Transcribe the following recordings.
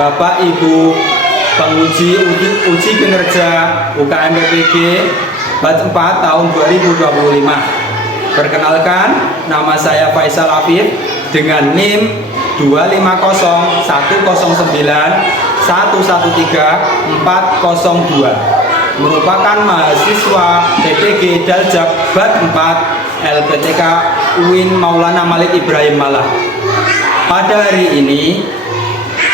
Bapak Ibu penguji uji kinerja UKM PPG batch 4 tahun 2025. Perkenalkan, nama saya Faisal Afif dengan NIM 2509109113402, merupakan mahasiswa PPG Daljab batch 4 LPTK UIN Maulana Malik Ibrahim Malang. Pada hari ini,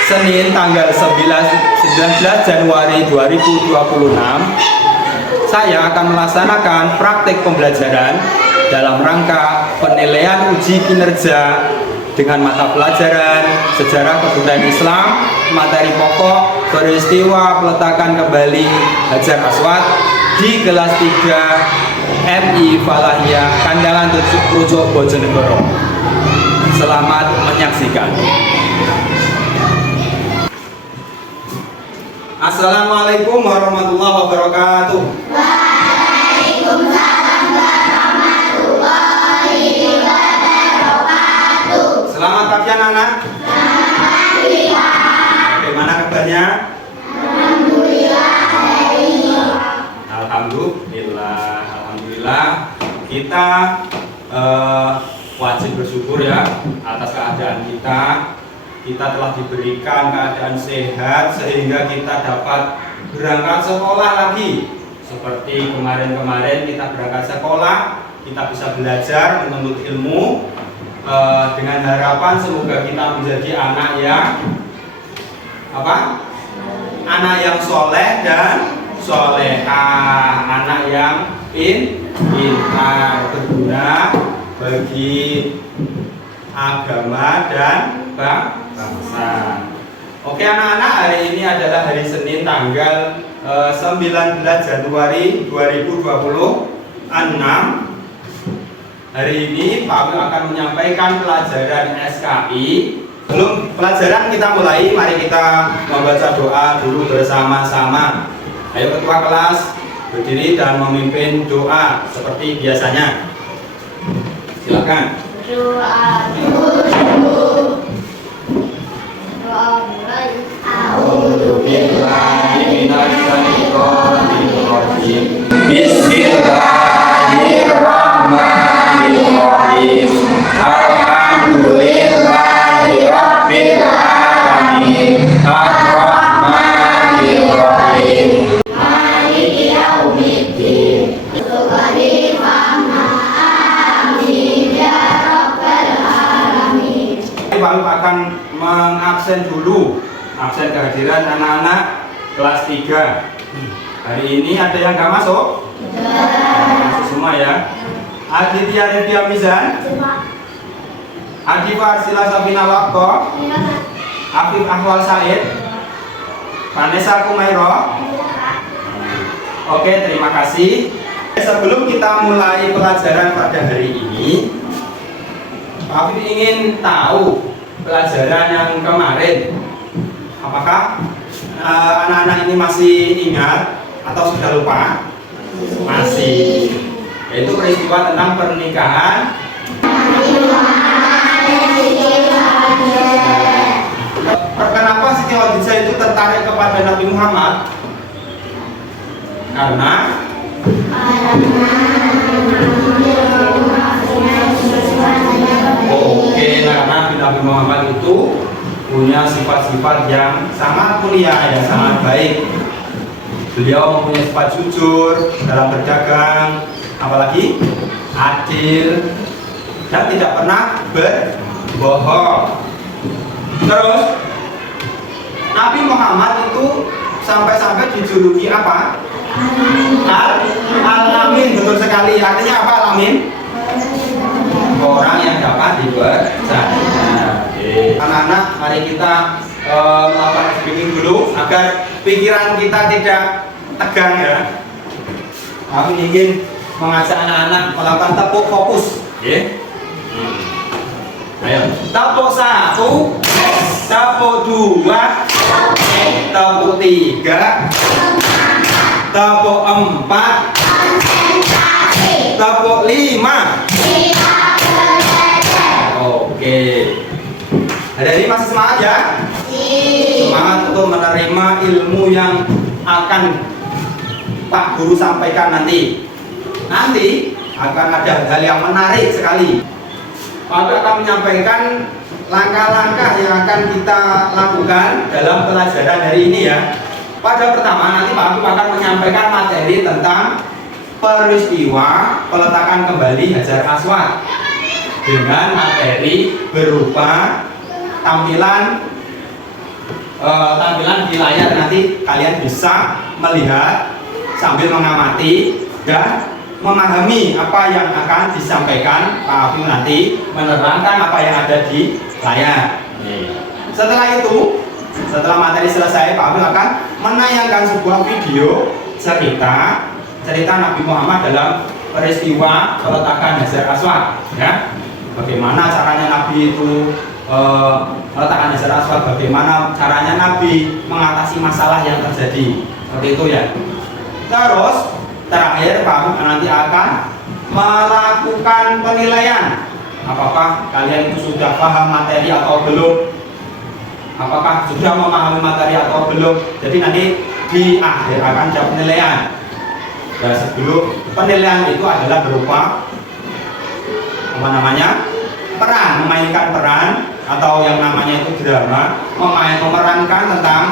Senin tanggal 19 Januari 2026, saya akan melaksanakan praktek pembelajaran dalam rangka penilaian uji kinerja dengan mata pelajaran Sejarah Kebudayaan Islam, materi pokok peristiwa peletakan kembali Hajar Aswad di kelas 3 MI Falahiyah Kandangan Rujuk Bojonegoro. Selamat menyaksikan. Assalamualaikum warahmatullahi wabarakatuh. Waalaikumsalam warahmatullahi wabarakatuh. Selamat pagi anak-anak. Selamat pagi, Pak. Bagaimana kabarnya? Alhamdulillah baik. Alhamdulillah. Kita wajib bersyukur ya atas keadaan kita. Kita telah diberikan keadaan sehat sehingga kita dapat berangkat sekolah lagi. Seperti kemarin-kemarin kita berangkat sekolah, kita bisa belajar menuntut ilmu dengan harapan semoga kita menjadi anak yang anak yang soleh dan solehah, anak yang pintar, berguna bagi agama dan bangsa. Oke anak-anak, hari ini adalah hari Senin tanggal 19 Januari 2026. Hari ini Pak Amil akan menyampaikan pelajaran SKI. Sebelum pelajaran kita mulai, mari kita membaca doa dulu bersama-sama. Ayo ketua kelas berdiri dan memimpin doa seperti biasanya. Silakan. Doa dulu. Doa mulai. A'udzubillahi minasyaitonir rajim. Bismillahirrahmanirrahim. Alhamdulillahirabbil alamin. Arrahmanir rahim. Maliki yaumiddin. Pak akan mengabsen dulu, absen kehadiran anak-anak kelas 3. Hari ini ada yang nggak masuk? Masuk semua ya. Aditya Ridya Mizan, Adifa Arsila Sabina Wakko, Afif Ahwal Said, Vanessa Kumairo. Oke, terima kasih. Sebelum kita mulai pelajaran pada hari ini, Pak Afif ingin tahu pelajaran yang kemarin, apakah anak-anak ini masih ingat atau sudah lupa? Masih. Yaitu peristiwa tentang pernikahan. Kenapa Siti Khadijah itu tertarik kepada Nabi Muhammad? Karena karena Nabi Muhammad itu punya sifat-sifat yang sangat mulia, yang sangat baik. Beliau mempunyai sifat jujur dalam berdagang, apalagi adil, dan tidak pernah berbohong. Terus Nabi Muhammad itu sampai-sampai dijuluki apa? Al-Amin. Betul sekali. Artinya apa Al-Amin? Orang yang dapat dipercaya. Anak-anak, mari kita melakukan speaking dulu agar pikiran kita tidak tegang ya. Kami ingin mengajak anak-anak melakukan tepuk fokus. Ayo, tepuk 1, tepuk 2, tepuk 3, tepuk 4, tepuk 5. Oke. Hari ini masih semangat ya? Semangat untuk menerima ilmu yang akan Pak Guru sampaikan nanti. Nanti akan ada hal yang menarik sekali. Pak Guru akan menyampaikan langkah-langkah yang akan kita lakukan dalam pelajaran hari ini ya. Pada pertama nanti Pak Guru akan menyampaikan materi tentang peristiwa peletakan kembali Hajar Aswad dengan materi berupa tampilan di layar. Nanti kalian bisa melihat sambil mengamati dan memahami apa yang akan disampaikan Pak Afif nanti, menerangkan apa yang ada di layar. Setelah itu, setelah materi selesai, Pak Afif akan menayangkan sebuah video cerita Nabi Muhammad dalam peristiwa peletakan Hajar Aswad ya. Bagaimana caranya Nabi itu meletakkan Hajar Aswad, bagaimana caranya Nabi mengatasi masalah yang terjadi, seperti itu ya. Terus terakhir Pak Afif nanti akan melakukan penilaian apakah kalian itu sudah paham materi atau belum, apakah sudah memahami materi atau belum. Jadi nanti di akhir akan ada penilaian. Dan sebelum penilaian itu adalah berupa memainkan peran atau yang namanya itu drama, memerankan tentang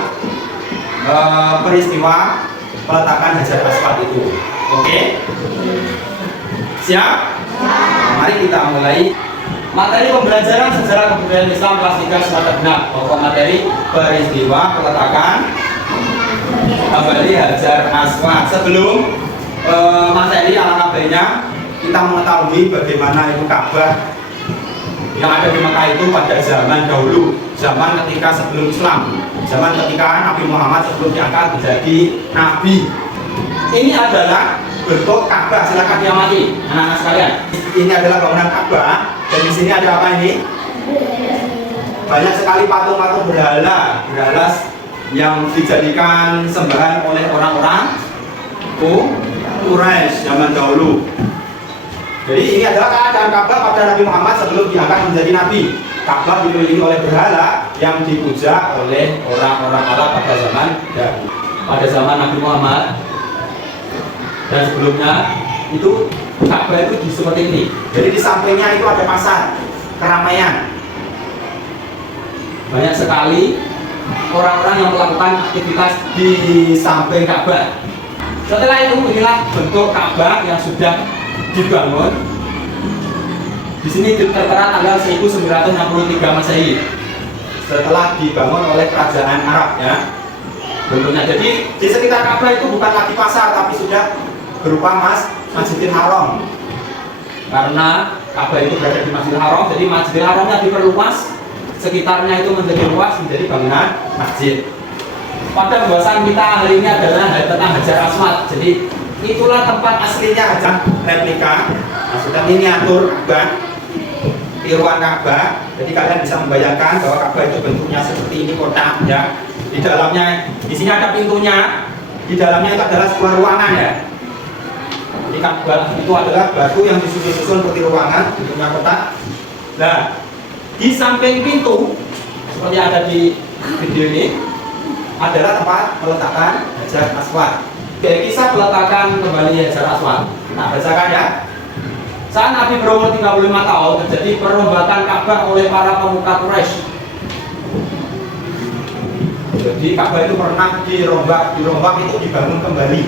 peristiwa peletakan Hajar Aswad itu. Oke? Siap? Mari kita mulai materi pembelajaran sejarah kebudayaan Islam kelas 3 semester genap. Pokok materi peristiwa peletakan kembali Hajar Aswad. Sebelum materi alangkah baiknya kita mengetahui bagaimana itu Ka'bah yang ada di Mekah itu pada zaman dahulu, zaman ketika sebelum Islam, zaman ketika Nabi Muhammad sebelum diangkat menjadi Nabi. Ini adalah bentuk Ka'bah, silakan diamati anak-anak sekalian. Ini adalah bangunan Ka'bah dan di sini ada apa ini? Banyak sekali patung-patung berhala yang dijadikan sembahan oleh orang-orang Quraisy zaman dahulu. Jadi ini adalah keadaan Ka'bah pada Nabi Muhammad sebelum diangkat menjadi Nabi. Ka'bah dikelilingi oleh berhala yang dipuja oleh orang-orang Arab pada zaman Nabi Muhammad. Dan sebelumnya itu Ka'bah itu seperti ini. Jadi di sampingnya itu ada pasar, keramaian. Banyak sekali orang-orang yang melakukan aktivitas di samping Ka'bah. Setelah itu inilah bentuk Ka'bah yang sudah dibangun. Di sini tertera tanggal 1963 Masehi. Setelah dibangun oleh kerajaan Arab ya. Bentuknya. Jadi di sekitar Ka'bah itu bukan lagi pasar tapi sudah berupa Masjidil Haram. Karena Ka'bah itu berada di Masjidil Haram, jadi Masjidil Haramnya diperluas, sekitarnya itu menjadi luas menjadi bangunan masjid. Pada pembahasan kita hari ini adalah tentang Hajar Aswad. Jadi itulah tempat aslinya Hajar, replika, maksudnya miniatur Ka'bah, tiruan Ka'bah. Jadi kalian bisa membayangkan bahwa Ka'bah itu bentuknya seperti ini, kotak ya. Di dalamnya, di sini ada pintunya. Di dalamnya itu adalah sebuah ruangan ya. Jadi Ka'bah itu adalah batu yang disusun seperti ruangan, bentuknya kotak. Nah, di samping pintu seperti ada di video ini adalah tempat peletakan Hajar Aswad. Jadi kisah peletakan kembali Hajar Aswad. Nah, bacakan ya. Saat Nabi berumur 35 tahun terjadi perombakan Ka'bah oleh para pemuka Quraisy. Jadi Ka'bah itu pernah dirombak itu dibangun kembali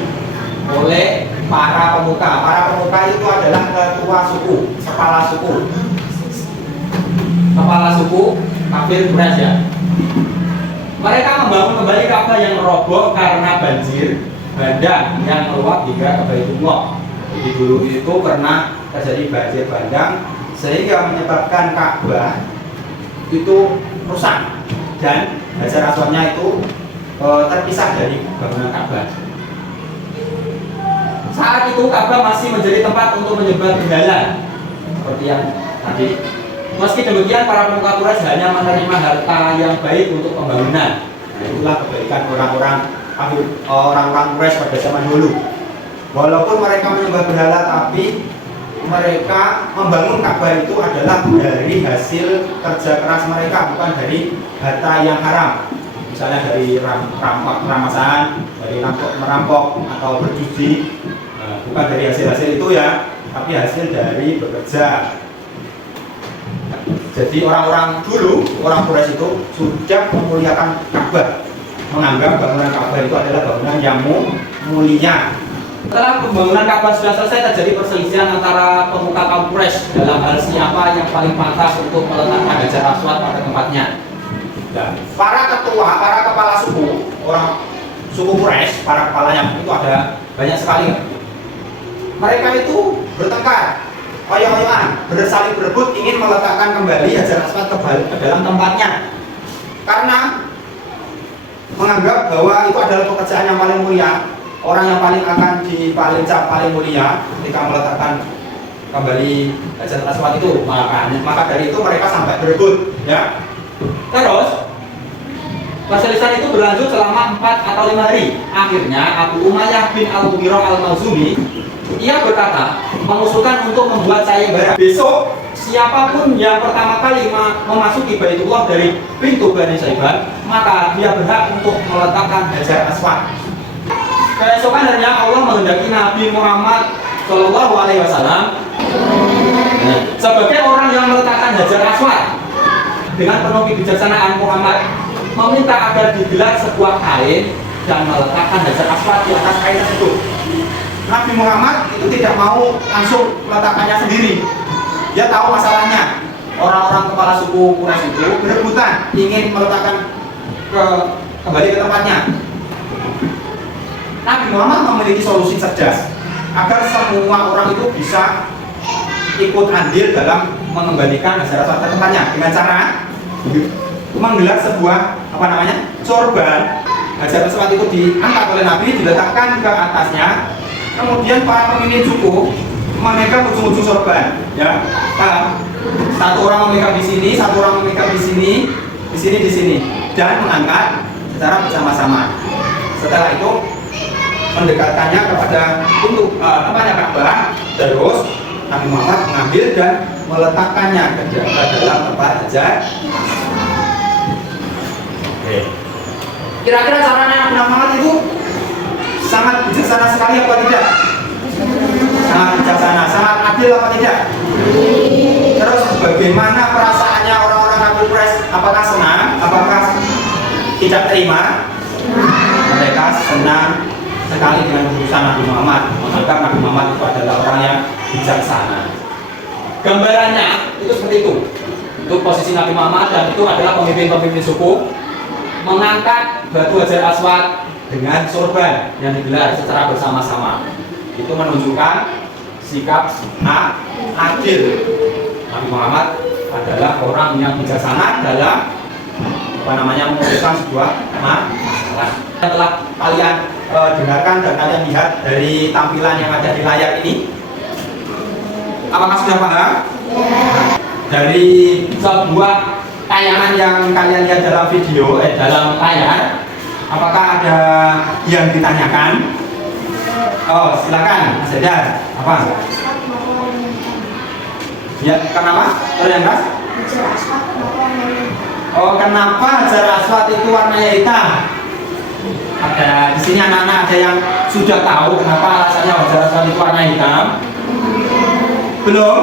oleh para pemuka. Para pemuka itu adalah ketua suku, kepala suku kafir Quraisy ya. Mereka membangun kembali Ka'bah yang roboh karena banjir bandang yang meluap hingga ke Baitullah. Di dulu itu pernah terjadi banjir bandang sehingga menyebabkan Ka'bah itu rusak dan Hajar Aswadnya itu terpisah dari bangunan Ka'bah. Saat itu Ka'bah masih menjadi tempat untuk menyembah berhala seperti yang tadi. Meski demikian para pemuka Quraisy hanya menerima harta yang baik untuk pembangunan. Nah, itulah kebaikan orang-orang Quraisy pada zaman dulu. Walaupun mereka menyembah berhala, tapi mereka membangun Ka'bah itu adalah dari hasil kerja keras mereka, bukan dari harta yang haram. misalnya dari rampasan, dari merampok atau berjudi, bukan dari hasil-hasil itu ya, tapi hasil dari bekerja. Jadi orang-orang dulu, orang Quraisy itu sudah memuliakan Ka'bah, menganggap bangunan Ka'bah itu adalah bangunan yang mulia. Setelah pembangunan Ka'bah sudah selesai, terjadi perselisihan antara pemuka kaum Quraisy dalam hal siapa yang paling pantas untuk meletakkan Hajar Aswad pada tempatnya. Dan para ketua, para kepala suku, orang suku Quraisy, para kepalanya itu ada banyak sekali. Mereka itu bertengkar, oyoh-oyohan, bersaling berebut ingin meletakkan kembali Hajar Aswad ke dalam tempatnya, karena menganggap bahwa itu adalah pekerjaan yang paling mulia. Orang yang paling akan dipalincap paling mulia ketika meletakkan kembali Hajar Aswad itu. Maka dari itu mereka sampai berebut, ya. Terus perselisihan itu berlanjut selama 4 atau 5 hari. Akhirnya Abu Umayyah bin Al-Mughirah Al-Makhzumi, ia berkata, mengusulkan untuk membuat sayembara. Besok siapapun yang pertama kali memasuki Baitullah dari pintu Bani Saiban, maka dia berhak untuk meletakkan Hajar Aswad. Keesokan harinya Allah menghendaki Nabi Muhammad Shallallahu Alaihi Wasallam sebagai orang yang meletakkan Hajar Aswad. Dengan penuh kebijaksanaan, Muhammad meminta agar digelar sebuah kain dan meletakkan Hajar Aswad di atas kain tersebut. Nabi Muhammad itu tidak mau langsung meletakkannya sendiri. Dia tahu masalahnya. Orang-orang kepala suku Quraisy itu berebutan ingin meletakkan kembali ke tempatnya. Nabi Muhammad memiliki solusi cerdas agar semua orang itu bisa ikut andil dalam mengembalikan Hajar Aswad ke tempatnya dengan cara menggelar sebuah sorban. Hajar Aswad itu diangkat oleh Nabi, diletakkan ke atasnya, kemudian para pemimpin suku memegang ujung-ujung sorban, ya. Satu orang memegang di sini, satu orang memegang di sini, di sini, dan mengangkat secara bersama-sama. Setelah itu mendekatkannya kepada untuk tempatnya Ka'bah, terus Nabi Muhammad mengambil dan meletakkannya ke dalam tempat Hajar. Kira-kira caranya Nabi Muhammad itu sangat bijaksana sekali apa tidak? Sangat bijaksana, sangat adil apa tidak? Terus bagaimana perasaannya orang-orang Kafir Quraisy? Apakah senang? Apakah tidak terima? Mereka senang sekali dengan keputusan Nabi Muhammad, menganggap Nabi Muhammad itu adalah orang yang bijaksana. Gambarannya itu seperti itu. Untuk posisi Nabi Muhammad, dan itu adalah pemimpin-pemimpin suku mengangkat batu Hajar Aswad dengan sorban yang digelar secara bersama-sama. Itu menunjukkan sikap adil. Nabi Muhammad adalah orang yang bijaksana dalam memutuskan sebuah masalah. Setelah kalian dengarkan dan kalian lihat dari tampilan yang ada di layar ini, apakah sudah paham? Dari sebuah tayangan yang kalian lihat dalam video, dalam layar, apakah ada yang ditanyakan? Oh, silakan, Mas Haidar. Apa? Ya, kenapa? Yang kas? Oh, kenapa Hajar Aswad itu warnanya hitam? Ada di sini anak-anak ada yang sudah tahu kenapa alasannya Hajar Aswad itu warna hitam? Belum?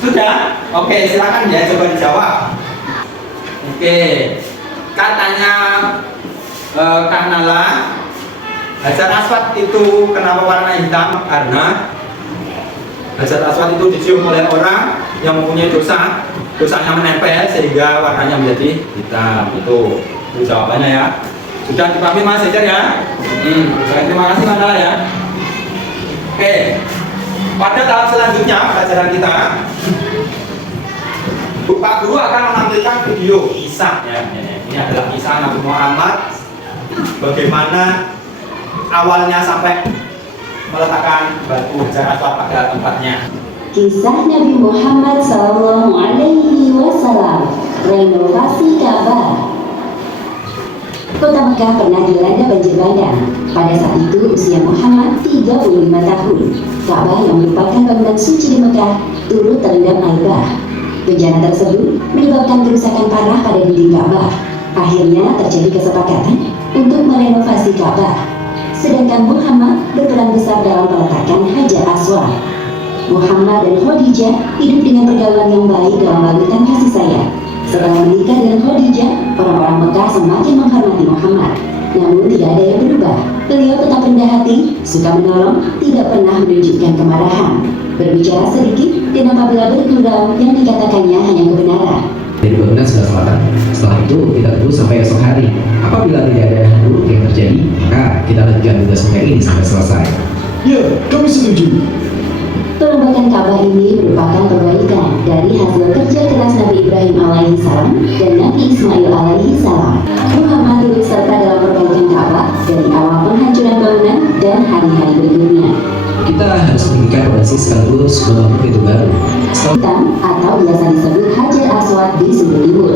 Sudah? Oke, silakan ya, coba dijawab. Oke, katanya Kanala, Hajar Aswad itu kenapa warna hitam? Karena Hajar Aswad itu dicium oleh orang yang mempunyai dosa, dosanya menempel sehingga warnanya menjadi hitam. Itu jawabannya ya. Sudah dipahami Mas Haidar ya? Terima kasih Kanala ya. Oke, pada tahap selanjutnya pelajaran kita, Pak Guru akan menampilkan video kisah ya. Ini adalah kisah Nabi Muhammad, bagaimana awalnya sampai meletakkan batu Hajar Aswad pada tempatnya. Kisah Nabi Muhammad SAW, renovasi Ka'bah. Kota Mekah pernah dilanda banjir bandang. Pada saat itu usia Muhammad 35 tahun. Ka'bah yang merupakan bangunan suci di Mekah turut terendam air bah. Bencana tersebut menyebabkan kerusakan parah pada dinding Ka'bah. Akhirnya terjadi kesepakatan untuk merenovasi Ka'bah. Sedangkan Muhammad berperan besar dalam peletakan Hajar Aswad. Muhammad dan Khadijah hidup dengan pergaulan yang baik dalam balutan kasih sayang. Setelah menikah dengan Khadijah, orang-orang Mekah semakin menghormati Muhammad. Namun tidak ada yang berubah. Beliau tetap rendah hati, suka menolong, tidak pernah menunjukkan kemarahan. Berbicara sedikit, dan apabila bergurau yang dikatakannya hanya kebenaran. Jadi bangunan sudah selatan. Setelah itu kita tunggu sampai esok hari. Apabila tidak ada hal buruk yang terjadi, maka kita lanjutkan tugas hotel ini sampai selesai. Ya, kami setuju. Perombakan Ka'bah ini merupakan perbaikan dari hasil kerja keras Nabi Ibrahim alaihissalam dan Nabi Ismail alaihissalam. Muhammad turut serta dalam perbaikan Ka'bah dari awal penghancuran bangunan dan hari-hari berikutnya. Kita harus meninggikan fondasi sekaligus membangun pintu baru. Setelah Hitam atau biasa disebut Hajar Aswad di sudut timur.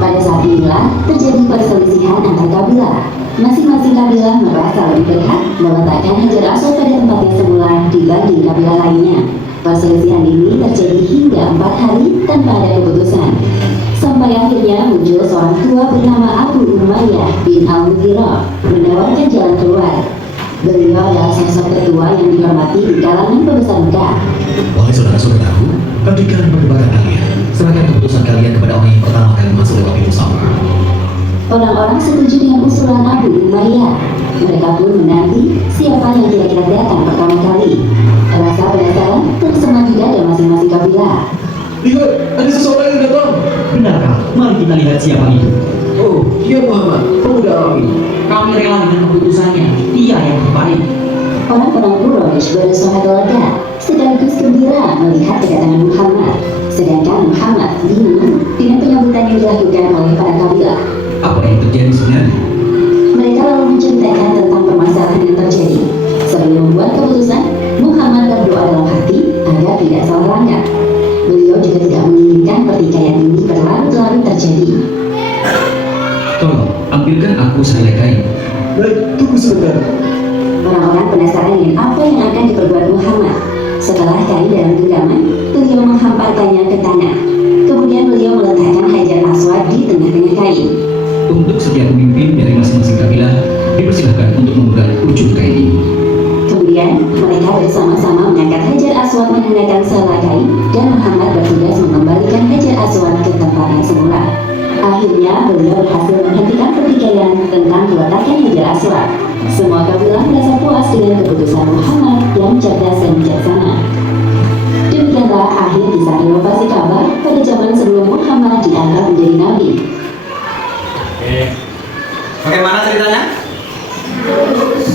Pada saat inilah terjadi perselisihan antar kabilah. Masing-masing kabilah merasa lebih berhak meletakkan Hajar Aswad pada tempatnya semula dibanding kabilah lainnya. Perselisihan ini terjadi hingga 4 hari tanpa ada keputusan. Sampai akhirnya muncul seorang tua bernama Abu Umayyah bin Al-Mughirah menawarkan jalan keluar. Beliau adalah sosok ketua yang dihormati di kalangan pembesar Mekah. Wahai saudara-saudaraku, hentikan perdebatan kalian. Serahkan keputusan kalian kepada orang yang pertama kali masuk lewat pintu sama. Orang-orang setuju dengan usulan Abu Umayyah. Mereka pun menanti siapa yang kira-kira datang pertama kali. Rasa penasaran tersemat di dada masing-masing kabilah. Lihat, ada seseorang yang datang. Benarkah? Mari kita lihat siapa itu. Oh, dia Muhammad, pemuda Arab ini. Kami rela dengan keputusannya. Dia yang terbaik. Orang-orang Quraisy bersuara lega, sekaligus gembira melihat kedatangan Muhammad. Sedangkan Muhammad bingung dengan penyambutan yang dilakukan oleh para kabilah. Apa yang terjadi sebenarnya? Mereka lalu menceritakan tentang permasalahan yang terjadi. Sebelum membuat keputusan, Muhammad berdoa dalam hati agar tidak salah langkah. Beliau juga tidak menginginkan pertikaian ini berlarut-larut terjadi. Tolong, ambilkan aku selai kain. Baik, tunggu sebentar. Orang-orang penasaran dengan apa yang akan diperbuat Muhammad. Setelah kain dalam genggaman, beliau menghamparkannya ke tanah. Kemudian beliau meletakkan Hajar Aswad di tengah-tengah kain. Untuk setiap pemimpin dari masing-masing kabilah, dipersilahkan untuk memegang ujung kain ini. Kemudian mereka bersama-sama mengangkat Hajar Aswad menggunakan selai kain dan Muhammad bertugas mengembalikan Hajar Aswad ke tempatnya semula. Akhirnya beliau berhasil menghentikan pertikaian tentang peletakan Hajar Aswad. Semua kabilah merasa puas dengan keputusan Muhammad yang cerdas dan bijaksana. Demikianlah akhir kisah renovasi Ka'bah pada zaman sebelum Muhammad diangkat menjadi nabi. Oke. Bagaimana ceritanya?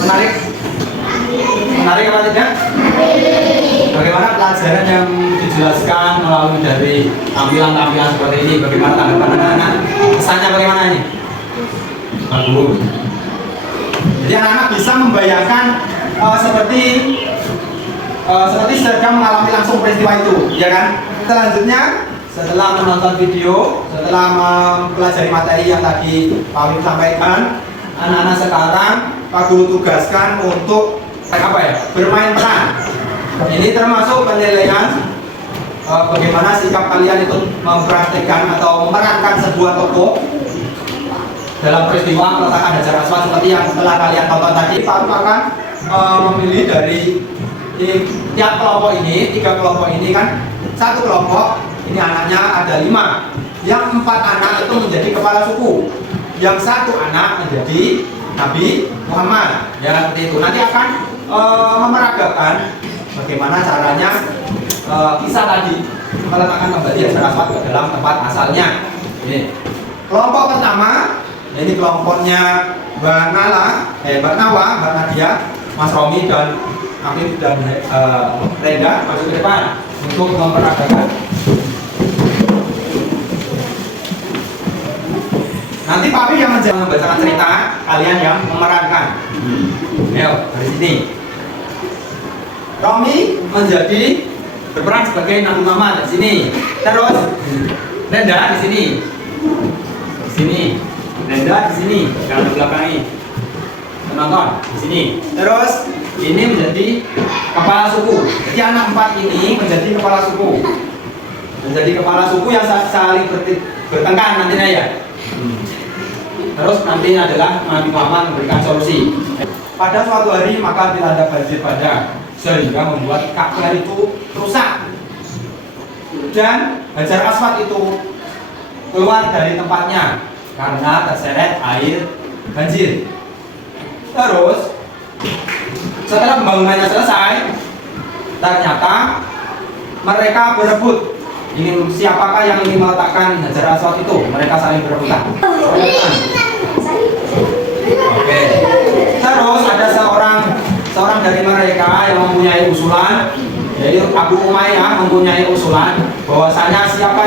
Menarik? Menarik apa tidak? Bagaimana pelajaran yang dijelaskan melalui dari tampilan-tampilan seperti ini? Bagaimana tanggapan anak-anak? Kesannya bagaimana ini? Bagus. Jadi anak-anak bisa membayangkan seperti sedang mengalami langsung peristiwa itu, ya kan? Selanjutnya, setelah menonton video, setelah mempelajari materi yang tadi Pak Wim sampaikan, anak-anak sekarang Pak Guru tugaskan untuk apa ya? Bermain peran. Ini termasuk penilaian bagaimana sikap kalian itu mempraktikkan atau memerankan sebuah tokoh dalam peristiwa peletakan Hajar Aswad seperti yang telah kalian tonton tadi. Pak Wim akan memilih dari tiap kelompok ini, 3 kelompok ini kan, satu kelompok ini anaknya ada 5, yang 4 anak itu menjadi kepala suku, yang 1 anak menjadi Nabi Muhammad, ya seperti itu. Nanti akan memeragakan bagaimana caranya kisah tadi meletakkan kembali Hajar Aswad ke dalam tempat asalnya. Ini kelompok pertama, ini kelompoknya Mbak Nawa, Mbak Nadia, Mas Romi dan Afif dan Renda masuk ke depan untuk memperagakan. Nanti Pak Afif yang membacakan cerita, kalian yang memerankan. Ayo dari sini. Romi menjadi berperan sebagai Nabi Muhammad di sini. Terus Renda di sini. Di sini. Renda di sini. Kalau di belakang ini. Penonton di sini. Terus ini menjadi kepala suku. Jadi anak 4 ini menjadi kepala suku. Menjadi kepala suku yang saling bertengkar nantinya ya. Terus nanti adalah Nabi Muhammad memberikan solusi. Pada suatu hari maka dilanda banjir bandang sehingga membuat Ka'bah itu rusak dan Hajar Aswad itu keluar dari tempatnya karena terseret air banjir. Terus setelah pembangunannya selesai, ternyata mereka berebut ingin siapakah yang ingin meletakkan Hajar Aswad itu. Mereka saling berebutan. Oke. Terus ada seorang dari mereka yang mempunyai usulan, yaitu Abu Umayyah mempunyai usulan bahwasanya siapa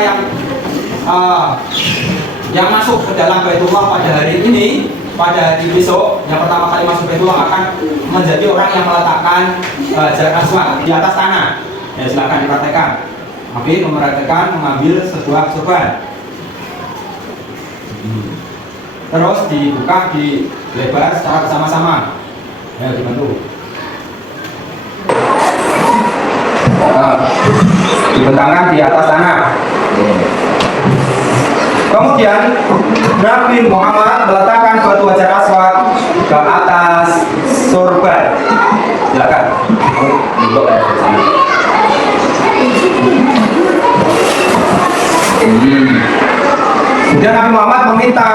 yang masuk ke dalam Baitullah pada hari ini, pada hari besok, yang pertama kali masuk Baitullah akan menjadi orang yang meletakkan Hajar Aswad di atas tanah. Ya, silakan dipraktekkan. Nabi memerhatikan mengambil sebuah sorban, terus dibuka di lebar secara bersama-sama. Ya, dibantu. Dibentangkan di atas tanah. Kemudian Nabi Muhammad meletakkan batu Hajar Aswad ke atas sorban. Silakan. Kemudian Nabi Muhammad meminta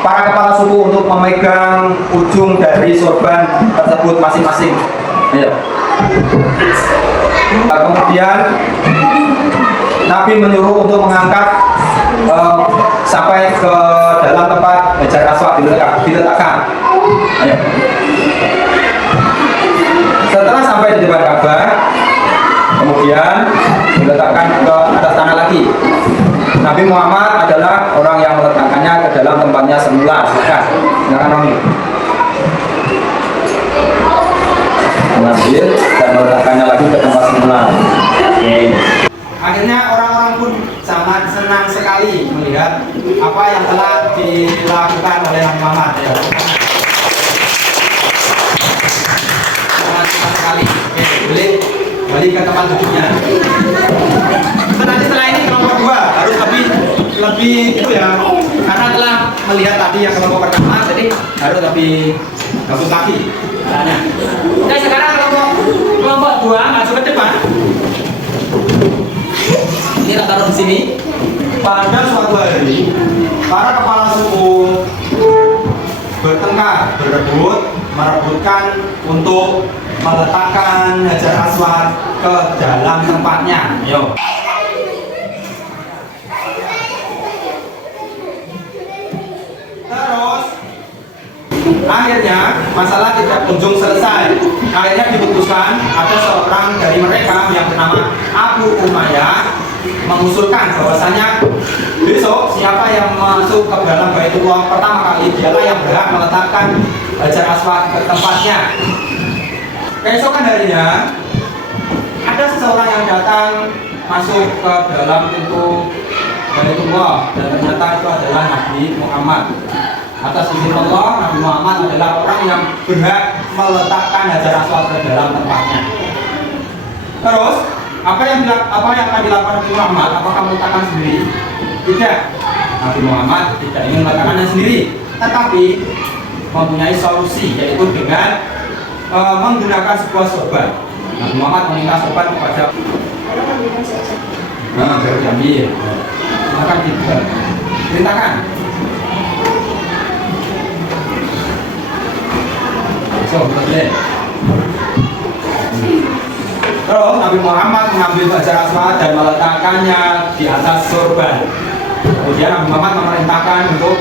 para kepala suku untuk memegang ujung dari sorban tersebut masing-masing. Ayo. Kemudian Nabi menyuruh untuk mengangkat sampai ke dalam tempat Hajar Aswad diletakkan. Ayo. Setelah sampai di depan Ka'bah, kemudian diletakkan ke atas tanah lagi. Nabi Muhammad adalah orang yang meletakkannya ke dalam tempatnya semula. Silakan Romi. Mengambil dan meletakkannya lagi ke tempat semula. Akhirnya orang-orang pun sangat senang sekali melihat apa yang telah dilakukan oleh Nabi Muhammad. Ya. Sangat senang sekali. Oke, boleh balik ke tempat duduknya. Nanti setelah ini kelompok dua harus lebih itu ya, karena telah melihat tadi yang kelompok pertama, jadi harus lebih bagus lagi. Nah, sekarang kelompok dua masuk ke depan. Ini tak taruh di sini. Pada suatu hari, para kepala suku bertengkar, merebutkan untuk meletakkan Hajar Aswad ke dalam tempatnya. Yo. Terus akhirnya masalah tidak kunjung selesai. Akhirnya diputuskan ada seorang dari mereka yang bernama Abu Umayyah mengusulkan bahwasanya besok siapa yang masuk ke dalam Baitullah pertama kali dialah yang berhak meletakkan Hajar Aswad ke tempatnya. Keesokan harinya ada seseorang yang datang masuk ke dalam pintu Baitullah dan ternyata itu adalah Nabi Muhammad. Atas izin Allah, Nabi Muhammad adalah orang yang berhak meletakkan Hajar Aswad ke dalam tempatnya. Terus apa yang akan dilakukan Nabi Muhammad? Apakah meletakkan sendiri? Tidak. Nabi Muhammad tidak ingin meletakkannya sendiri, tetapi mempunyai solusi, yaitu dengan menggunakan sebuah sorban. Nabi Muhammad meminta sorban kepada baru diambil. Silakan diperintahkan. Terus Nabi Muhammad mengambil Hajar Aswad dan meletakkannya di atas sorban. Kemudian Nabi Muhammad memerintahkan untuk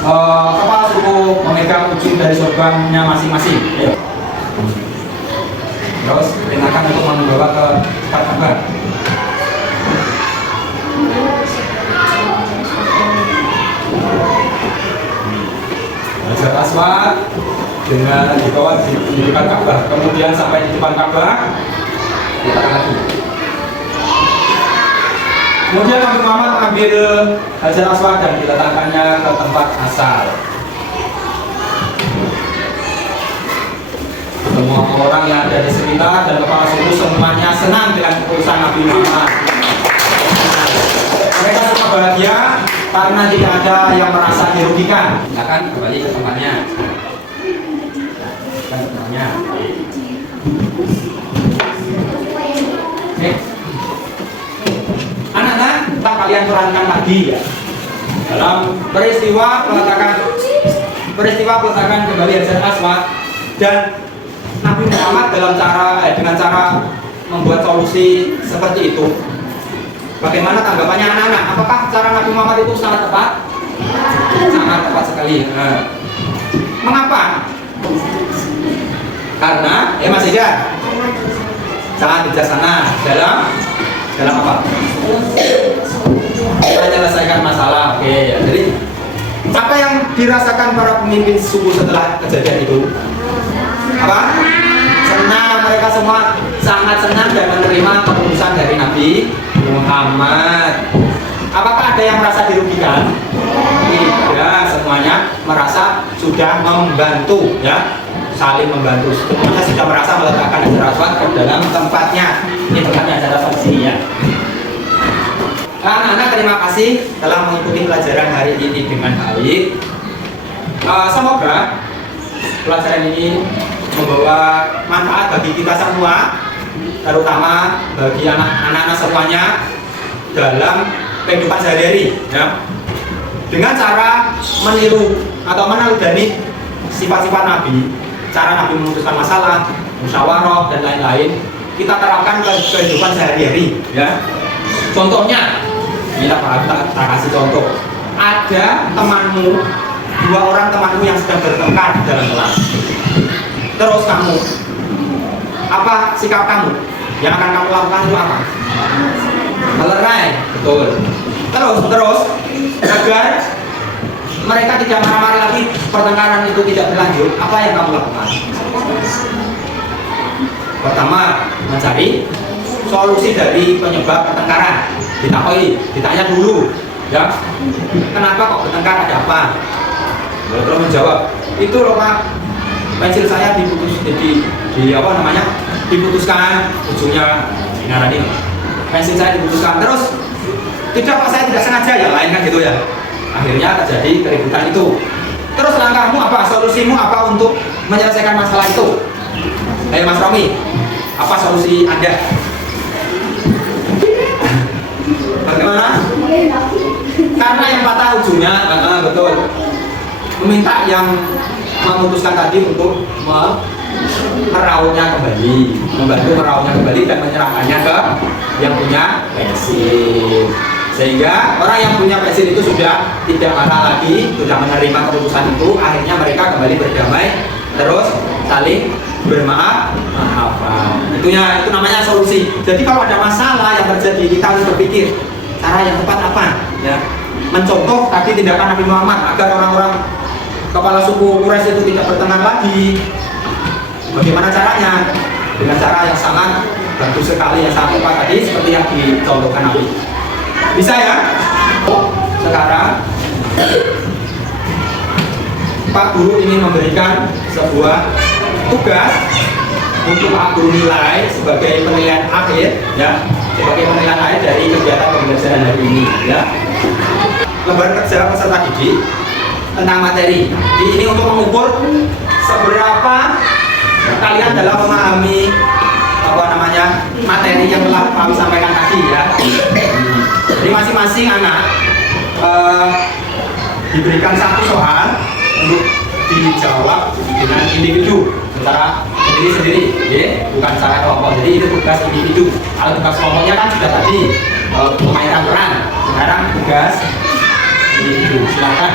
kepala suku memegang ujung dari sorbannya masing-masing. Terus perintahkan untuk membawa ke tempat Ka'bah. Hajar Aswad dengan dibawa di depan Ka'bah, kemudian sampai di depan Ka'bah diletakkan lagi. Kemudian Nabi Muhammad mengambil Hajar Aswad dan diletakkannya ke tempat asal. Semua orang yang ada di sekitar dan kepala suku semuanya senang dengan keputusan Nabi Muhammad. Mereka sangat bahagia karena tidak ada yang merasa dirugikan. Silakan kembali ke tempatnya. Oke. Anak-anak, tak kalian perankan lagi ya dalam peristiwa peletakan kembali Hajar Aswad dan Nabi Muhammad dengan cara membuat solusi seperti itu. Bagaimana tanggapannya anak-anak? Apakah cara Nabi Muhammad itu sangat tepat? Sangat tepat sekali. Mengapa? Karena Mas Ega sangat bijaksana dalam apa? Menyelesaikan masalah. Oke, ya. Jadi apa yang dirasakan para pemimpin suku setelah kejadian itu? Apa? Senang, mereka semua sangat senang dan menerima keputusan dari Nabi Muhammad. Apakah ada yang merasa dirugikan? Tidak, semuanya merasa sudah membantu, ya, saling membantu. Semuanya sudah merasa meletakkan Hajar Aswad ke dalam tempatnya. Ini tempatnya Hajar Aswad di sini, ya. Anak-anak, terima kasih telah mengikuti pelajaran hari ini dengan baik. Semoga pelajaran ini membawa manfaat bagi kita semua, terutama bagi anak-anak semuanya dalam kehidupan sehari-hari, ya. Dengan cara meniru atau meneladani sifat-sifat Nabi, cara Nabi memutuskan masalah, musyawarah dan lain-lain, kita terapkan ke kehidupan sehari-hari, ya. Contohnya, kita kasih contoh. Ada temanmu, 2 orang temanmu yang sedang bertengkar di dalam kelas. Terus kamu, apa sikap kamu? Yang akan kamu lakukan itu apa? Melerai, betul. Terus agar mereka tidak marah-marah lagi, pertengkaran itu tidak berlanjut, apa yang kamu lakukan? Pertama, mencari solusi dari penyebab pertengkaran. Ditanya dulu, ya, kenapa kok bertengkar, ada apa? Terus menjawab, itu loh Pak, pensil saya diputuskan, ujungnya ini, pensil saya diputuskan. Terus, tidak Pak, saya tidak sengaja, ya lain kan gitu ya. Akhirnya terjadi keributan itu. Terus langkahmu apa, solusimu apa untuk menyelesaikan masalah itu? Ayo Mas Romi, apa solusi Anda? Bagaimana? Karena yang patah ujungnya, betul. Meminta yang memutuskan tadi untuk merautnya kembali, membantu merautnya kembali dan menyerahkannya ke yang punya pensil. Sehingga orang yang punya pensil itu sudah tidak marah lagi, sudah menerima keputusan itu. Akhirnya mereka kembali berdamai, terus saling bermaaf-maafan. Itu namanya solusi. Jadi kalau ada masalah yang terjadi, kita harus berpikir cara yang tepat apa, ya. Mencontoh tadi tindakan Nabi Muhammad agar orang-orang kepala suku Quraisy itu tidak bertengkar lagi. Bagaimana caranya? Dengan cara yang sangat bantu sekali, yang sangat tepat tadi seperti yang dicontohkan Nabi. Bisa ya? Sekarang Pak Guru ingin memberikan sebuah tugas untuk Pak Guru nilai sebagai penilaian akhir, ya, sebagai penilaian akhir dari kegiatan pembelajaran hari ini, ya. Lembar kerja peserta didik tentang materi. Ini untuk mengukur seberapa kalian dalam memahami materi yang telah kami sampaikan tadi, ya. Jadi masing-masing anak diberikan satu soal untuk dijawab dengan individu, secara sendiri-sendiri, ya, bukan secara kelompok. Jadi itu tugas individu. Kalau tugas kelompoknya kan sudah tadi pemainan peran. Sekarang tugas individu. Silakan.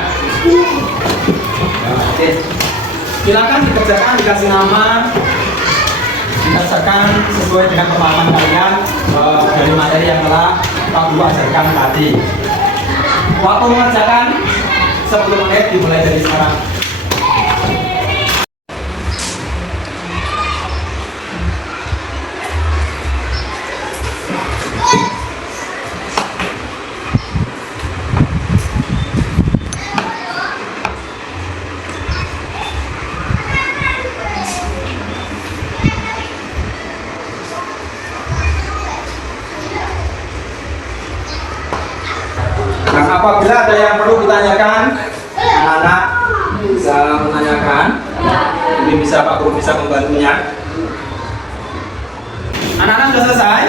Silakan dikerjakan, dikasih nama, dikerjakan sesuai dengan pemahaman kalian dari materi yang telah Pak Guru ajarkan tadi. Waktu mengerjakan 10 menit dimulai dari sekarang. Apabila ada yang perlu ditanyakan, anak-anak bisa menanyakan. Mungkin bisa Pak Guru bisa membantunya. Anak-anak sudah selesai?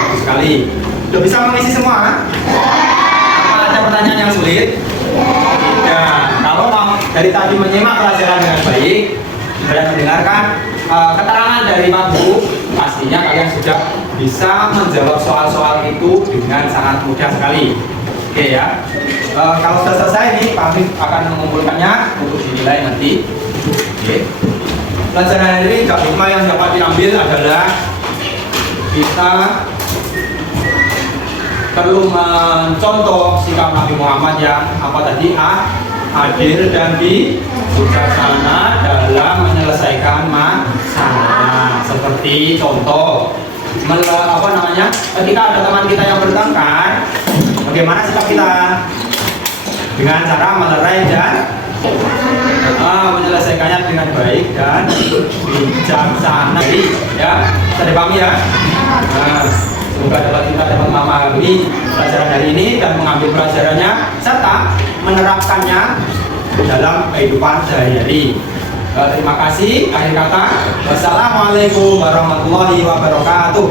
Bagus sekali. Sudah bisa mengisi semua? Apa ada pertanyaan yang sulit? Tidak. Kalau mau dari tadi menyimak pelajaran dengan baik dan mendengarkan keterangan dari Pak Guru, pastinya kalian sudah bisa menjawab soal-soal itu dengan sangat mudah sekali. Oke ya. Kalau sudah selesai nih, Pak Afif akan mengumpulkannya untuk dinilai nanti. Oke. Pelajaran hari ini hikmah yang dapat diambil adalah kita perlu mencontoh sikap Nabi Muhammad yang apa tadi, adil dan bijaksana dalam menyelesaikan masalah. Seperti contoh, ketika ada teman kita yang bertengkar, bagaimana sikap kita? Dengan cara melerai dan menyelesaikannya dengan baik dan bijaksana. Ya, bisa dipahami ya? Semoga kita dapat memahami pelajaran hari ini dan mengambil pelajarannya serta menerapkannya dalam kehidupan sehari-hari. Terima kasih. Akhir kata, wassalamualaikum warahmatullahi wabarakatuh.